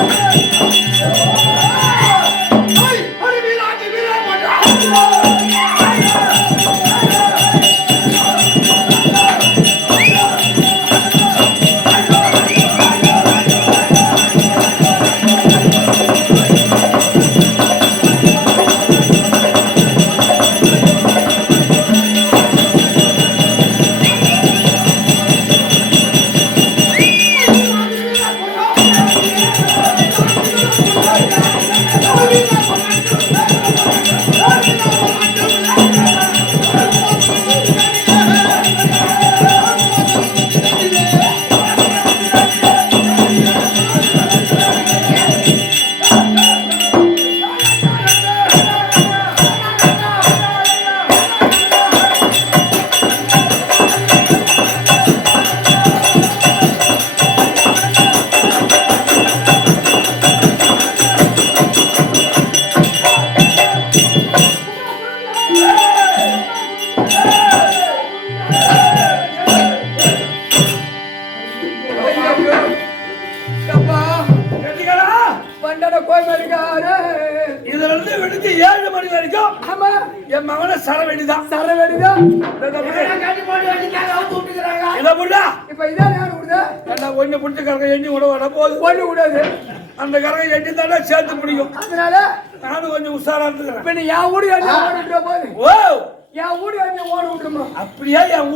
ハハハハ!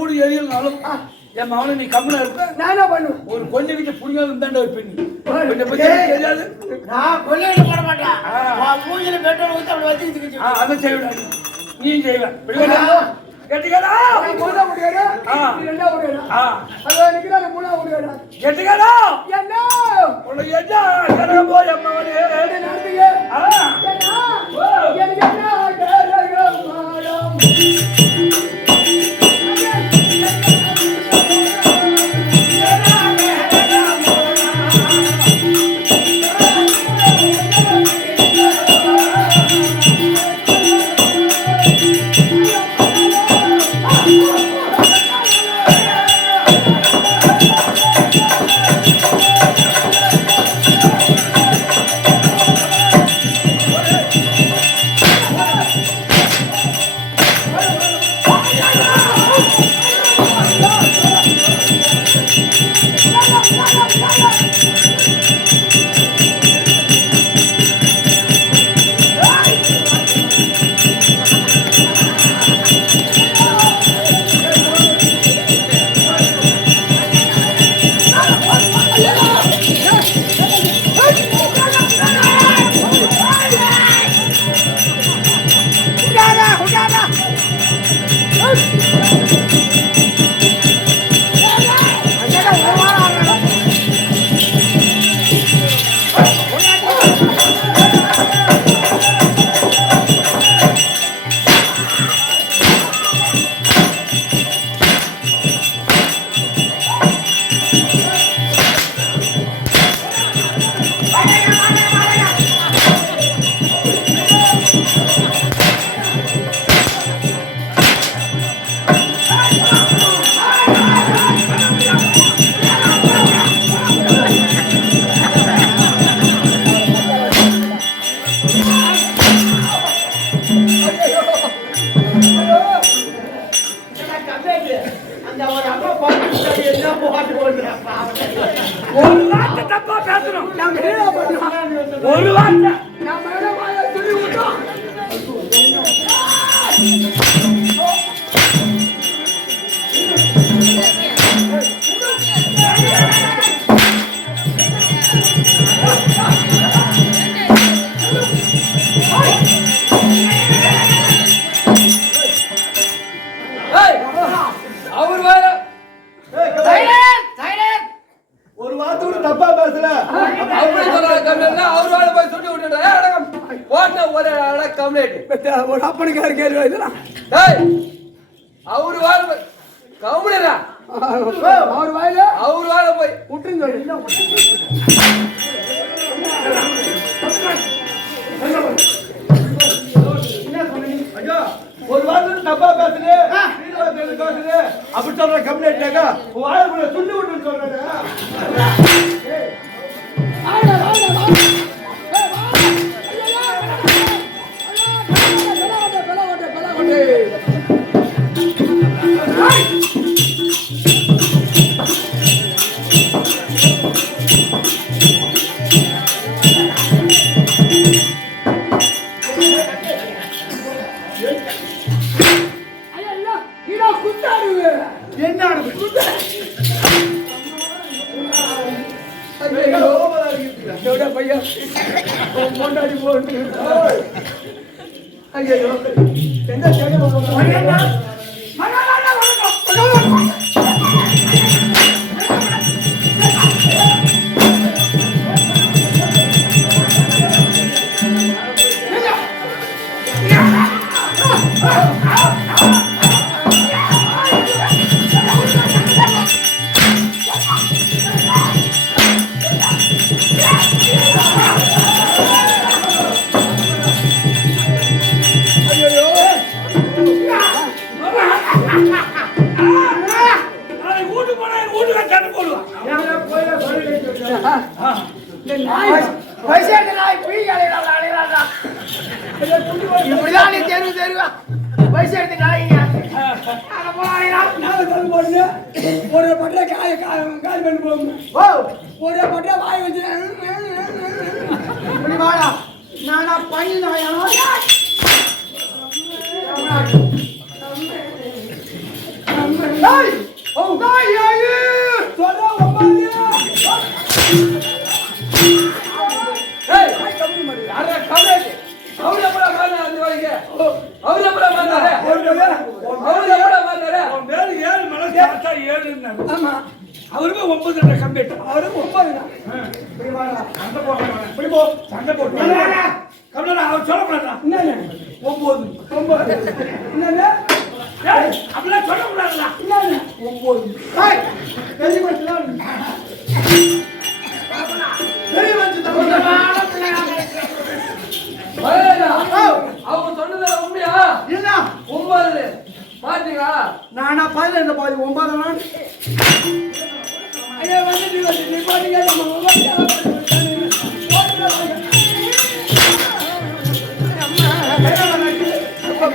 மூடு எரியலனாலும் என் மகனை நீ கம்மனா இருக்க. நான் என்ன பண்ணுவேன்? ஒரு கொஞ்சம் கிட்ட புண்ணியம் இருந்தாண்ட ஒரு பெண்ணு. தெரியாது. நான் கொள்ளையில போட மாட்டேன். நான் மூஞ்சில பெட்ரோல் ஊத்தி அப்படி வச்சுக்கிட்டு ஆ, அதை செய்வேன். நீயும் செய்வேன். பிள்ளைகளா? கெட்டிக்காரா நான் முதல் ஓடியாரு என்ன நீ ரெண்டாவது ஓடியாரு ஆ. அதோ நிக்கிறாரு மூணாவது ஓடியாரு கெட்டிக்காரா என்ன? உனக்கு என்ன கனக போய் என் மகனே நடத்துங்க ஆ. ஏன்னா, எனக்கு என்ன கரகம் மாடம் அவருமே ஒன்பது ரெண்டு கம்ப்யூட்டர் அவருக்கு ஒன்பது சண்டை போடுறாங்க சண்டை போட்டு கம்ப்யூட்டர் அவர் சொல்லக்கூடாது என்ன? ஒன்பது ஒன்பது என்னங்க அப்படிலாம் சொல்லக்கூடாதுடா. என்னங்க ஒன்பது பெரிய மனுஷன்? பெரிய மனுஷன் அவங்க சொன்னது உண்மையா இல்ல ஒன்பது பாத்தீங்களா? நானா பதினெண்டு பாதி. ஒன்பது நாள் ஐயா வந்துட்டு வந்துட்டு. பாத்தீங்க நம்ம ஒன்பது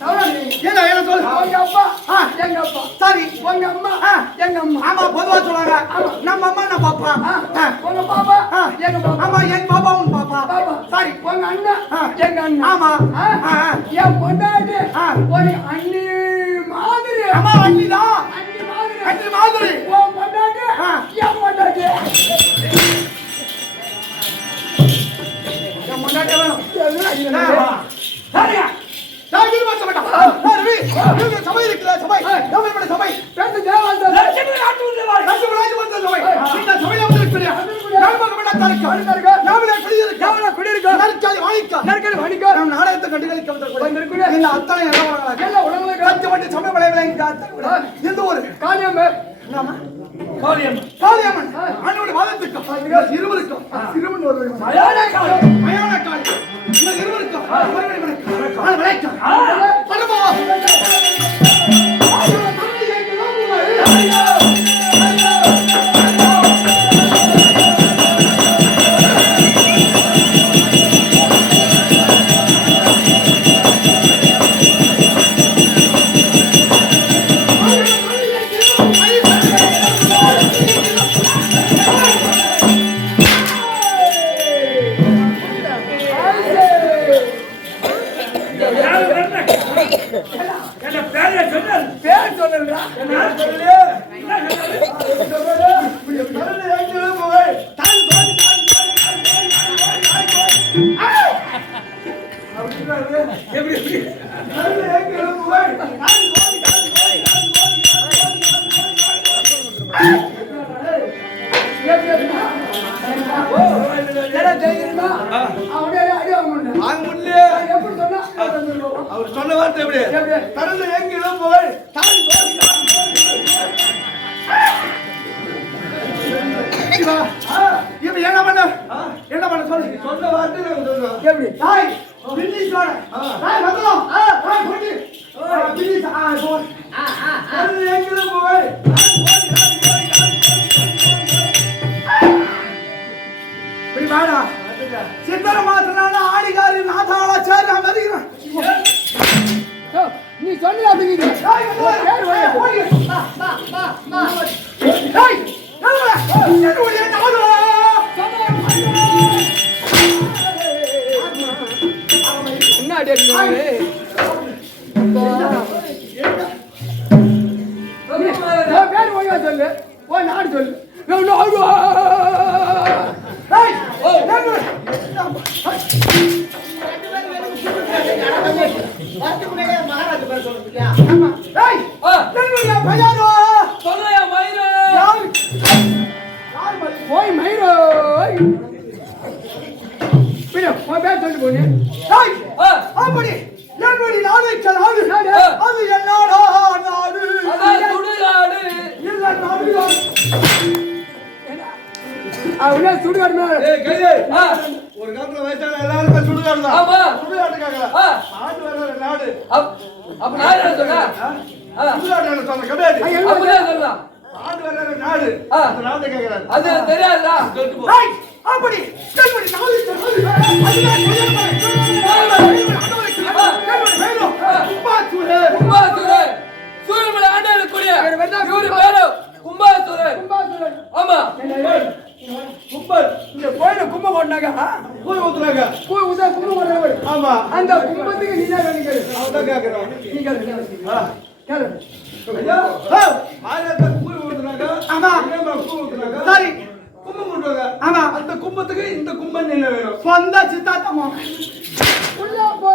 ஏன்னா என்ன சொல்லு உங்க அப்பா ஆ எங்க அப்பா சரி உங்க அம்மா ஆ எங்க அம்மா ஆமா பொதுவா சொல்றாங்க நம்ம அம்மா நம்ம அப்பா உங்க பாப்பா எங்க பாப்பா ஆமா எங்க பாப்பா உன் பாப்பா பாப்பா சரி உங்க அண்ணா எங்க அண்ணா ஆமா. என் பொண்டாட்டி ஒரு அண்ணி மாதிரி ஆமா அண்ணி தான் அண்ணி வேணும் உடம்பிற்கு உடம்பிற்கு அத்தனை நல்ல உடம்புகளை கலத்து மட்டும் சமய விளைவிலை அத்தனை எப்படி? தாய் பில்லி சோழ போய் மயிரோ பின்ன பேர் சொல்லி போனேன் அப்படி சுடுகாடுமே? ஒரு காலத்துல வயசான எல்லாருமே சுடுகாடு தான் ஆமா. சுடுகாட்டுக்காக. நாடு வேற நாடு. அப்ப நாடு என்ன சொன்னா? சுடுகாடு சொன்ன? கிடையாது அப்படியே சொல்லலாம் நாடு வேற நாடு. அந்த நாட்டை கேக்குறாரு. அது தெரியாதா அப்படி கல்வடி நாடு கும்பாத்தூர் கும்பாத்தூர் சூரியமலை ஆண்டவர் கூடிய இவரு பேரு கும்பாத்தூர் கும்பாத்தூர் ஆமா. கும்பல் இந்த கோயில கும்பம் கொண்டாங்க கூய் ஊத்துறாங்க கூய் ஊத்தா கும்பம் கொண்டாங்க ஆமா. அந்த கும்பத்துக்கு நீ தான் கேட்கறது அவங்க கேட்கறோம் நீ அந்த கும்பத்துக்கு இந்த கும்பம் நில வேணும்? சொந்த சித்தாத்தமா உள்ள போ.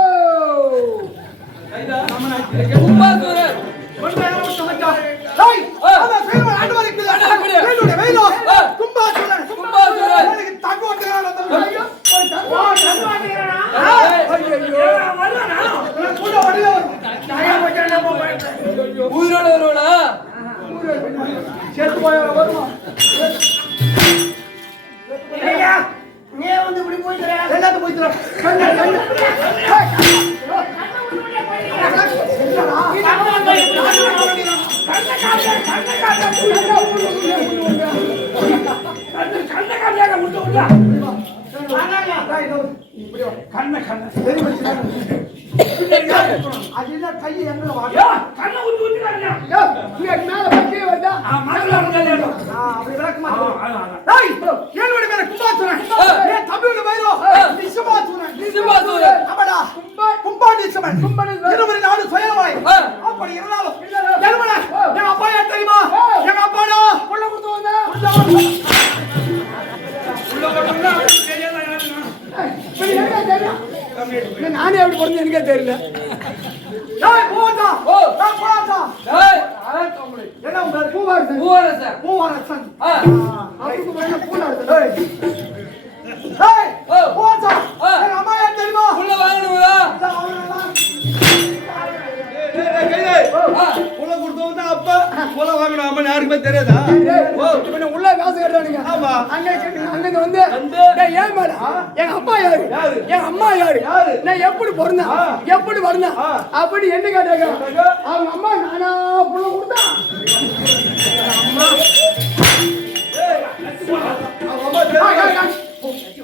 உயிரோட வருவனா சேர்த்து போய் வருவான். யார் எப்படி பிறந்து எனக்கே தெரியல.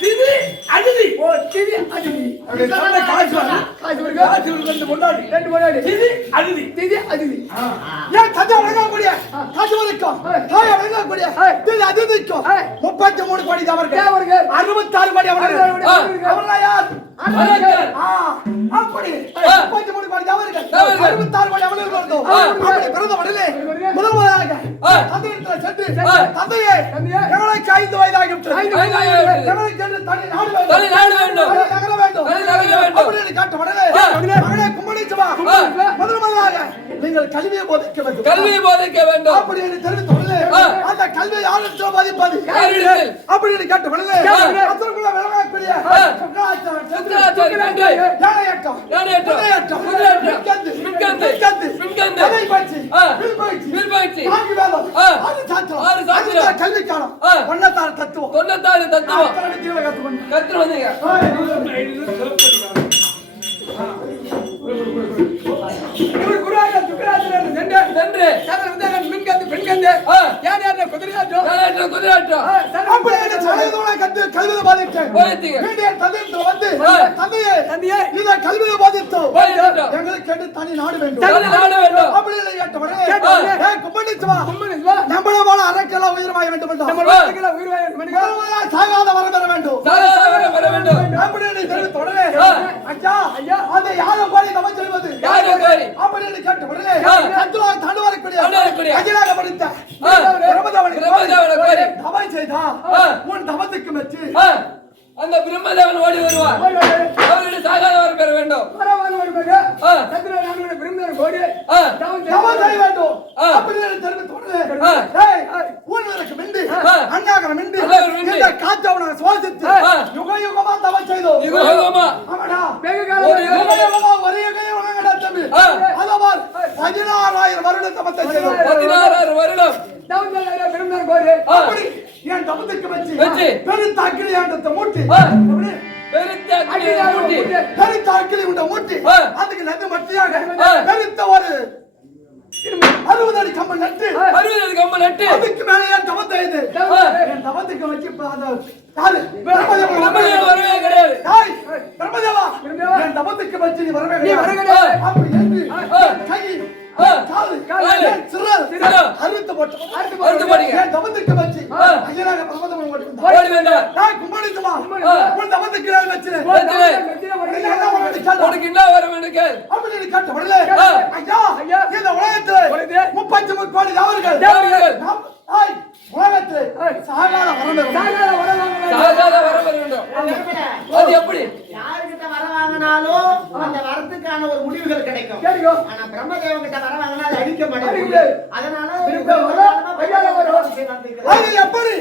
திதி அதிதி ஓ திதி அதிதி அப்படி ரெண்டு முன்னாடி. ரெண்டு முன்னாடி. திதி அதிதி திதி அதிதி ஏன் தஜ முப்பத்தி மூணு கோடி அவருக்கு. அவருக்கு. அறுபத்தாறு கோடி அவருக்கு. அவங்களா யார்? அப்படி. மூணு கோடி அவருக்கு. அறுபத்தாறு கோடி அவங்களுக்கு இருந்தோம் அப்படி பிறந்த உடனே முதல் முதலாக தந்தையிடத்துல சென்று ஐந்து வயதாகிவிட்டது என்று தனி நாடு வேண்டும். தனி நாடு வேண்டும். தனி நகரம் வேண்டும். தனி நகரம் வேண்டும். அப்படின்னு கேட்ட உடனே. மகனே கும்பலிச்சுவா. முதல் முதலாக நீங்கள் கல்வியை போதிக்க வேண்டும் கல்வியை போதிக்க வேண்டும் அப்படி என்று தெரிவித்த உடனே ஆ. அந்த கல்வியை யாரிடத்தில் போதிப்பது யாரிடத்தில்? அப்படின்னு கேட்ட உடனே ஆ. அதற்குள்ள விளங்கக்கூடிய குதிரையேற்றம், குதிரையேற்றம், மின்கந்து, மின்கந்து, மின்கந்து, மின்கந்து, கதை பயிற்சி, ஆ. வில் பயிற்சி, வில் பயிற்சி, நான்கு வேதம். ஆறு சாஸ்திரம், ஆறு சாஸ்திரம். அதுதான் கல்விக்காலம், ஆ. ஒன்னத்தாறு தத்துவம் தொண்ணூத்தாறு தத்துவம். கற்று வந்தீங்க இவர் குருவாக சுக்கராச்சாரியர் சென்று நன்று சகல வித்தைகள் மின்கந்து பெண்கந்து ஆ. யார் யார் குதிரையாட்டம் யாரேற்றம் குதிராட்டம் அப்படி என்று தந்தையே, கல்வியை போதித்தோம். எங்களுக்கு தனி நாடு வேண்டும் தனி நாடு வேண்டும். அப்படி. நம்மள போல உயிர்வாய வேண்டும் வேண்டும். சாகாத பெற வேண்டும் சாகாத பெற வேண்டும். ஐயா ஐயா அதை யாரை போய் நம்ம செய்வது யாரை கோரி? அப்படின்னு கேட்ட உடனே ஆ. சத்துருவாக தாண்டு வரக்கூடிய தாண்டு வரக்கூடிய. அகிலாக படித்த கோரி. தவம் செய்தா ஆ. உன் தவத்துக்கு மெச்சு ஆ, அந்த பிரம்மதேவன் ஓடி வருவார். அவருடைய சாகாத வரம் பெற வேண்டும் செய்ய செய்ய வேண்டும். ஊழ்வதற்கு மிண்டி ஆ. அண்ணாகரம் மிண்டி அண்ணாகரம் மிண்டி. இந்த காற்றவனை சுவாசித்து ஆ. யுக யுகமா தவம் செய்தோம். யுக யுகமா. ஆமாடா. வெகு ஒரு காலம் ஒரே யுகம். வணங்கடா தம்பி ஆ. அதவார் பதினாறாயிரம் வருடம் தவத்தை செய்தோம் பதினாறாறு வருடம் தவம் செய்ய விரும்பினர் கோடி. ஆ, அப்படி என் தவத்துக்கு வச்சு. பெருத்தாக்கிலி ஆண்டத்தை மூட்டி. பெருத்தாக்கிலி உண்ட மூட்டி. அதுக்கு நது மட்டியாக ஆ. பெருத்த ஒரு அறுபது அடி கம்பம் நட்டு அறுபது கம்பு நட்டு அதுக்கு மேல என் தவத்தை இது என் தவத்துக்கு வச்சு யாரு? வரவே கிடையாது தாய், பிரம்மதேவா. என் தவத்துக்கு வச்சு நீ வரவே கிடையாது. கிடையாது. அப்படி என்று ஆ. கை, ஆ. காலு, காலு, என் சிரல், சிரல். அறுத்து போட்டு அறுத்து போட்டீங்க. என் தவத்துக்கு வச்சு. ஐயனாக ஓடி வந்தார். ஓடி வேண்டாம் நான் கும்பிடுச்சுமா, ஆ. உன் தவத்துக்கு நான் வச்சிருந்தேன். வச்சிரு. உனக்கு என்ன வரம் என்று கேள் அப்படின்னு கேட்ட ஆ. ஐயா, ஐயா. இந்த உலகத்திலே முப்பத்தி முக்கோடி தேவர்கள் தேவர்கள். நாம், ஆய், உலகத்திலே சாகாத வரம் பெறும். சாகாத வரம் வாங்க. சாகாத வரம் பெற வேண்டும் அது எப்படி யாருக்கிட்ட வர வாங்கினாலும் அந்த வரத்துக்கான ஒரு முடிவுகள் கிடைக்கும் கிடைக்கும். ஆனா பிரம்மதேவன் கிட்ட வர வாங்கினா அது அழிக்க அழிக்க மாட்டேங்குது முடியாது. அதனால திரும்ப வரும், ஐயால வரும். அது எப்படி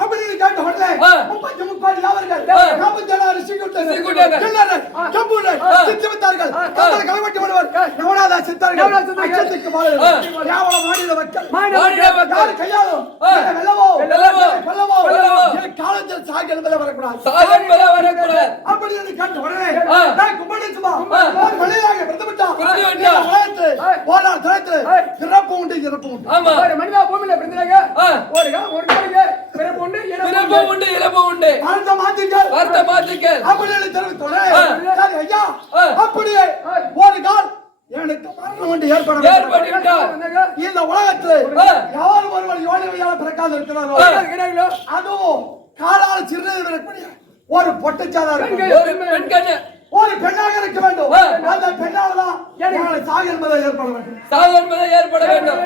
அப்படின்னு கேட்ட உடனே ஆ. முப்பத்தி முக்கோடி தேவர்கள் ஆ. நாற்பத்தி ஏழாயிரம் சிக்கூட்டர்கள், சிக்கூட்டர்கள். கிண்ணறர், கம்பூரர், ஆ. சித்திவித்தார்கள், கந்தர் கலவட்டி வருவர், நவநாத சித்தர்கள், நவநாத சித்தர்கள். அச்சத்துக்கு மாலைகள், ஆ. யாவன மாநில மக்கள், மாநில மாநில மக்கள். யார் கையாலும் ஆ. என்னை வெல்லவோ, வெல்லவோ, என்னை கொல்லவோ, கொல்லவோ. என் காலத்தில் சாக என்பதை வரக்கூடாது சாக என்பதை வரக்கூடாது அப்படி என்று கேட்ட உடனே ஆ. நான் கும்பிடுச்சுமா, ஆ. நான் வெளியாக பிரதமிட்டான். பிறந்து விட்டான். இந்த உலகத்தில் ஆ. ஓராள் தளத்தில் ஆ. பிறப்பு உண்டு இறப்பு உண்டு ஆமா ஒரு மனிதா பூமியில பிறந்தாங்க ஆ. ஒரு கா- ஒரு நாளைக்கு பிறப்பு உண்டு இறப்பு பிறப்பு உண்டு. உண்டு இறப்பு உண்டு வாழ்ந்த மாத்திக்கல் அப்படின்னு தெரிவித்தோடனே ஐயா. அப்படியே ஒரு கால் எனக்கு மரணம் ஒன்று ஏற்பட வந்தாங்க. இந்த உலகத்தில் ஆ. யார் ஒருவர் யோனிவையால பிறக்காது இருக்கிறாரோ ஆ. கிடையாதுங்களோ? அதுவும் காலால் சிறிது விடக்கூடிய ஒரு பொட்டுச்சாதா இருக்கும் ஒரு பெண் கண்ணு ஒரு பெண்ணாக இருக்க வேண்டும். அந்த பெண்ணால் தான் சாக என்பதை ஏற்பட வேண்டும் சாவு என்பதை ஏற்பட வேண்டும்.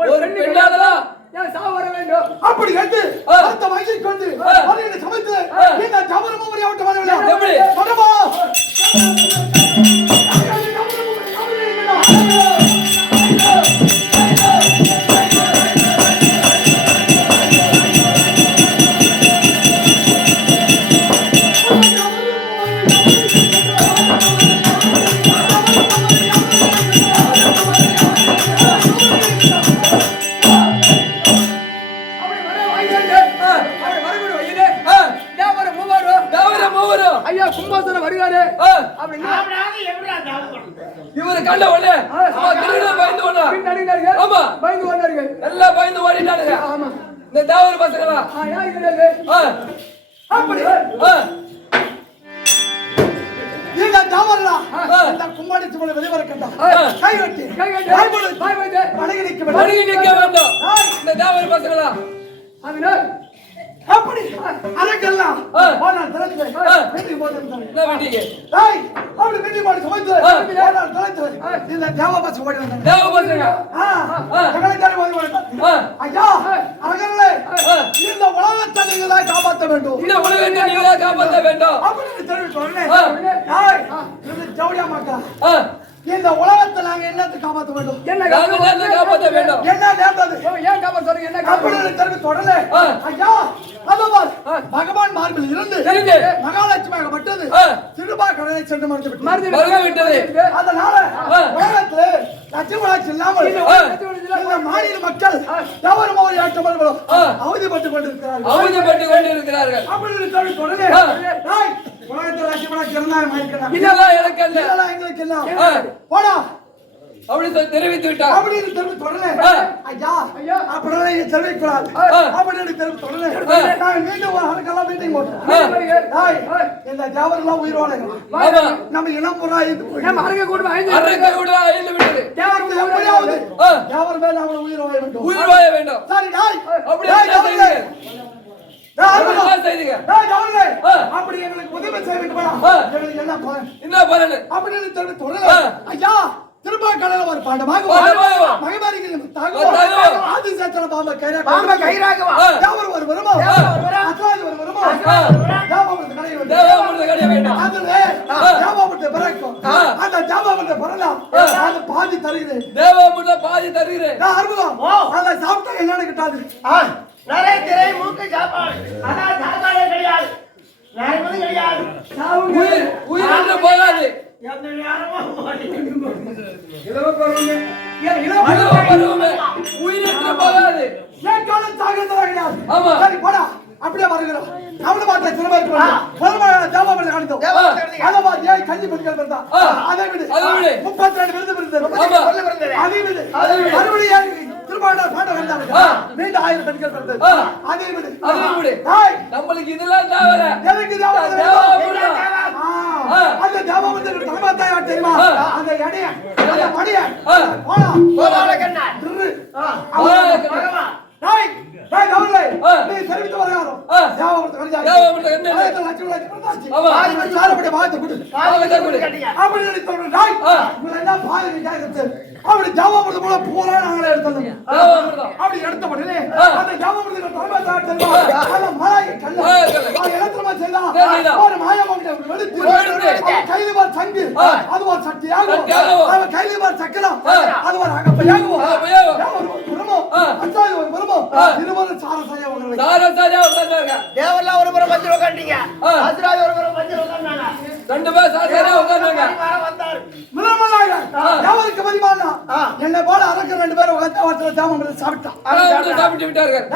ஒரு பெண்ணாலதான் ஏன் சாவு வர வேண்டும் அப்படி கண்டு ஆ. அந்த வாங்கிக் கொண்டு. அதை சமைத்து ஜபரமும் ஒரு விட்டு வரவில்லை எப்படி? வேண்டும். இந்த உலகத்தை நீங்களே காப்பாற்ற வேண்டும். அப்படின்னு தெரிவித்த உடனே ஆ. டேய், இது ஜவுளியா ஆ, இந்த உலகத்தை நாங்க என்னத்தை காப்பாற்ற வேண்டும்? நேரத்தை காப்பாற்ற வேண்டும்? என்ன நேர்ந்தது? ஏன் காப்பாற்ற என்ன அப்படின்னு தெரிவித்த உடனே ஆ. ஐயா அதோ பார் பகவான் மார்பில் இருந்து இருந்து. சிறுபா கடனை சென்று மறைந்து விட்டது. அதனால. உலகத்துல லட்சுமணாட்சி இல்லாமல் ஆ. இந்த மாநில மக்கள் எவரும் ஒரு ஏற்றமர்களும். அவதிப்பட்டுக் கொண்டிருக்கிறார்கள் அவதிப்பட்டு கொண்டிருக்கிறார்கள் அப்படின்னு ஆ. டேய், உலகத்துல லட்சுமணாட்சி இருந்தாலும் எங்களுக்கு எல்லாம். போடா அப்படி சொல்லி தெரிவித்து விட்டார். அப்படின்னு தெரிவித்த. ஐயா நீங்க தெரிவிக்கூடாது. அப்படின்னு தெரிவித்த உடனே ஆ. நாங்க மீண்டும் ஒரு ஆளுக்கெல்லாம் மீட்டிங் போட்டோம் ஆ. டேய், இந்த ஜாவரெல்லாம் உயிரோட ஆமா. நம்ம இனம் இது போய் அரங்க கூட அழிந்து விட்டது. எப்படியாவது. ஜாவர் மேல அவங்களை உயிரோட வேண்டும் உயிர் வாழ வேண்டும். சரி டாய். அப்படி எங்களுக்கு உதவி செய்ய வேண்டுமா? என்ன பலன்? அப்படின்னு ஆ. ஐயா திருப்பாக்கடல ஒரு பாண்டமாக ஒரு தகவல். ஆதிசேத்தன பாம்ப கைரா பாம்ப கைராகவா ஆ. யாவர் ஒரு வருமோ. அத்ராஜ் ஒரு வருமோ? ஆ. ஜாபாபுரத்து கடை தேவாமிர்த கடைய வேண்டும் அதுல ஜாபாபுரத்து பிறக்கும். அந்த ஜாபாபுரத்து பிறலாம் அது பாதி தருகிறேன். தேவாமிர்த பாதி தருகிறேன். நான் அற்புதம் அதை சாப்பிட்டா என்னன்னு கிட்டாது ஆ, நிறைய திரை மூக்கு சாப்பாடு. ஆனா சாப்பாடே கிடையாது. உயிர் உயிர் என்று போகாது. இளவ பருவமே போகாது சாகிறதா கிடையாது ஆமா. சரி போடா. அப்படியே வருகிறோம் அவனு பார்த்த திரும்ப இருக்கிறோம் காணித்தோம். அதை பார்த்து ஏன் கஞ்சி பெண்கள் பிறந்தா. அதை விடு. அதை விடு. முப்பத்தி ரெண்டு விருது பிறந்தது. அதை விடு. அதை விடு. மறுபடியும் வந்தாங்க. ஆ. மீண்டும் ஆயிரம் பெண்கள் பிறந்தது. அதை விடு. அதை விடு. நம்மளுக்கு இதெல்லாம் தேவை? எனக்கு. அந்த தலைமை தாயார் தெரியுமா. அந்த எடைய. அந்த மணிய. போடா. கண்ணா பகவான். டேய் டேய் கவலை. நீ தெரிவித்து லட்சம் லட்சம் ஆமா. வாத்து கொடு கொடு அப்படி எடுத்தவங்க டாய். இவங்க என்ன அப்படி போல தேவாமிர்தம் அப்படி எடுத்த உடனே. அந்த தலைமை அந்த கல்ல. அது. ஒரு வெளுத்து பார் சங்கு. அது சக்தியாகும். அவன் கையில பார் சக்கரம் ஆ. அது ஒரு அகப்பையாகும். ஒரு குடும்பம் ஆ. அச்சாரி ஒரு ஆ. இருவரும் சாரசாயா ஒரு புறம் மஞ்சள் உட்காந்துட்டீங்க ஆ. அசுராஜ் ஒரு புறம் மஞ்சள் உட்காந்தாங்க ரெண்டு பேர் சார சாரியா உட்கார்ந்தாங்க வந்தார் முதல்வனாக ஆ. எவருக்கு மதிமானா ஆ. என்னை போல அரக்க ரெண்டு பேரும் உட்காந்து அவத்துல ஜாமம் சாப்பிட்டான் அவர்கள் சாப்பிட்டு விட்டார்கள்.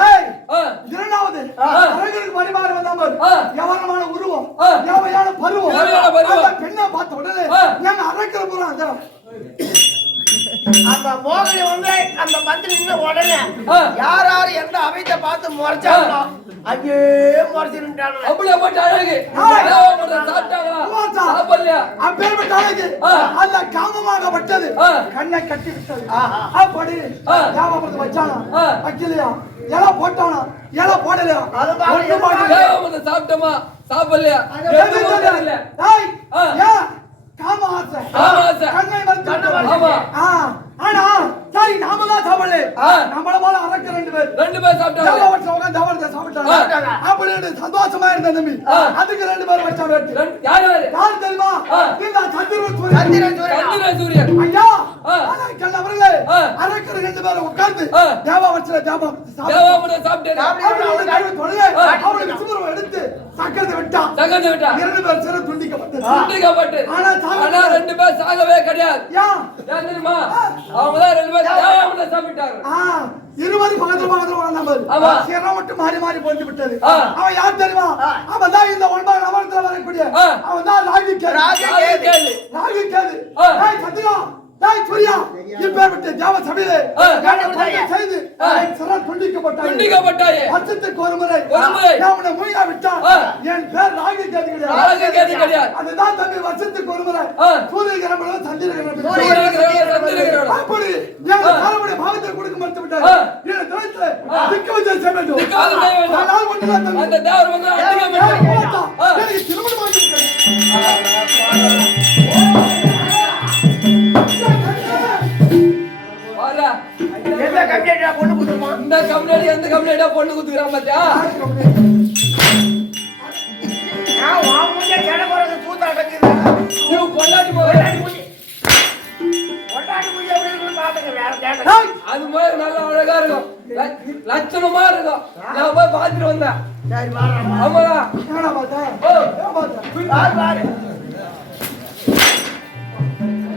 அங்கே முறைச்சிருந்தாங்க அப்படியே போட்டு அழகு. சாப்பிடலையா? அப்பேற்பட்ட அழகு. அந்த காமமாகப்பட்டது. கண்ணை கட்டி விட்டது. அப்படி. ஞாபகப்படுத்த வச்சானா. வைக்கலையா? இலை போட்டானா? இலை போடலையா? சாப்பிட்டோமா? சாப்பிடலையா? காம ஆசை. காம ஆசை. கண்ணை கண்ணை. ஆனா, சரி, நாம தான் சாப்பிடல. நம்மள போல அரக்க ரெண்டு பேர். ரெண்டு பேர் சாப்பிட்டாங்க உட்கார்ந்து தேவவட்டில சாப்பிட்டாங்க. அப்படின்னு சந்தோஷமா இருந்த தம்பி. ஆ. அதுக்கு ரெண்டு பேரும் வச்சா வெட்டு. ரெண்டு- யார் யாரு யார் தெரியுமா? இந்த சந்திரன் சூரியன். சந்திரன் சூரியன் ஐயா. அரக்கன் அவர்களே, ஆ. அரக்கர் ரெண்டு பேரும் உட்கார்ந்து. தேவாமிர்தம் சாப்பிட்டேன் அப்படி ஒரு கழுவி தொலைல, அவனுக்கு எடுத்து சக்கரத்தை விட்டா இரண்டு பேர் சிறு துண்டிக்கப்பட்டது ஆனா ரெண்டு பேர் சாகவே கிடையாது. ஏன்? ஏன் தெரியுமா? அவங்க தான் ரெண்டு பேர் தேவாமிர்தம் சாப்பிட்டாங்க ஆ, இருபது பக்கத்துல பக்கத்துல. ஆமா. சிரம் மட்டும் மாறி மாறி போட்டு விட்டது. அவன் யார் தெரியுமா? அவன் தான் இந்த ஒன்பது நவரத்துல வரக்கூடிய. அவன் தான் ராகி கேது. ராகி ராகி கேது. ராகி கேது. ஆ. டேய் சூர்யா இப்பேர் விட்டு தேவ சபையிலே செய்து சிரம் துண்டிக்கப்பட்டாய் துண்டிக்கப்பட்டாயே வருஷத்துக்கு ஒரு முறை ஒரு முறை. நான் உன்னை மூழ்கா விட்டான் ஆ. என் பேர் ராகி கேது கிடையாது ராகி கேது கிடையாது. அதுதான் தம்பி வருஷத்துக்கு ஒரு முறை. சூரிய கிரகணம் சந்திர கிரகணம் சூரியன் இருக்கிறவன் சந்திரன் இருக்கிறவன். அப்படி என் காலமுடைய பாவத்தை கொடுக்க மறுத்து விட்டார் ஆ. என்னை துணைத்து இடத்துல திக்க வச்சு செய்ய வேண்டும். திக்க வச்சு செய்ய வேண்டும். ஆனால் ஒன்றுதான் தம்பி. அந்த தேவர் வந்து அடிக்க ஏய், வேண்டும். போட்டா. ஆ. எனக்கு திருமணம் ஆகி விட்டது. வாடா. எந்த கம்ப்ளைண்ட் பொண்ணு கொடுத்துருமா இந்த கம்ப்ளைண்ட் எந்த கம்ப்ளைண்டா பொண்ணு குத்துக்கிறான் பாத்தியா? நான் உன் முன்னே கடை போறது நீ பொண்டாட்டி போற கொண்டாடி முடி கொண்டாடி முடி எப்படி இருக்குன்னு பாத்துங்க வேற கேட்டேன் ஏய், அது மாதிரி நல்லா அழகா இருக்கும். லட்ச- லட்சணமா இருக்கும். நான் போய் பார்த்துட்டு வந்தேன். சரி வாடா. ஆமாடா. என்னடா பார்த்தா? ஓ. ஏன் பார்த்தா? பாரு பாரு.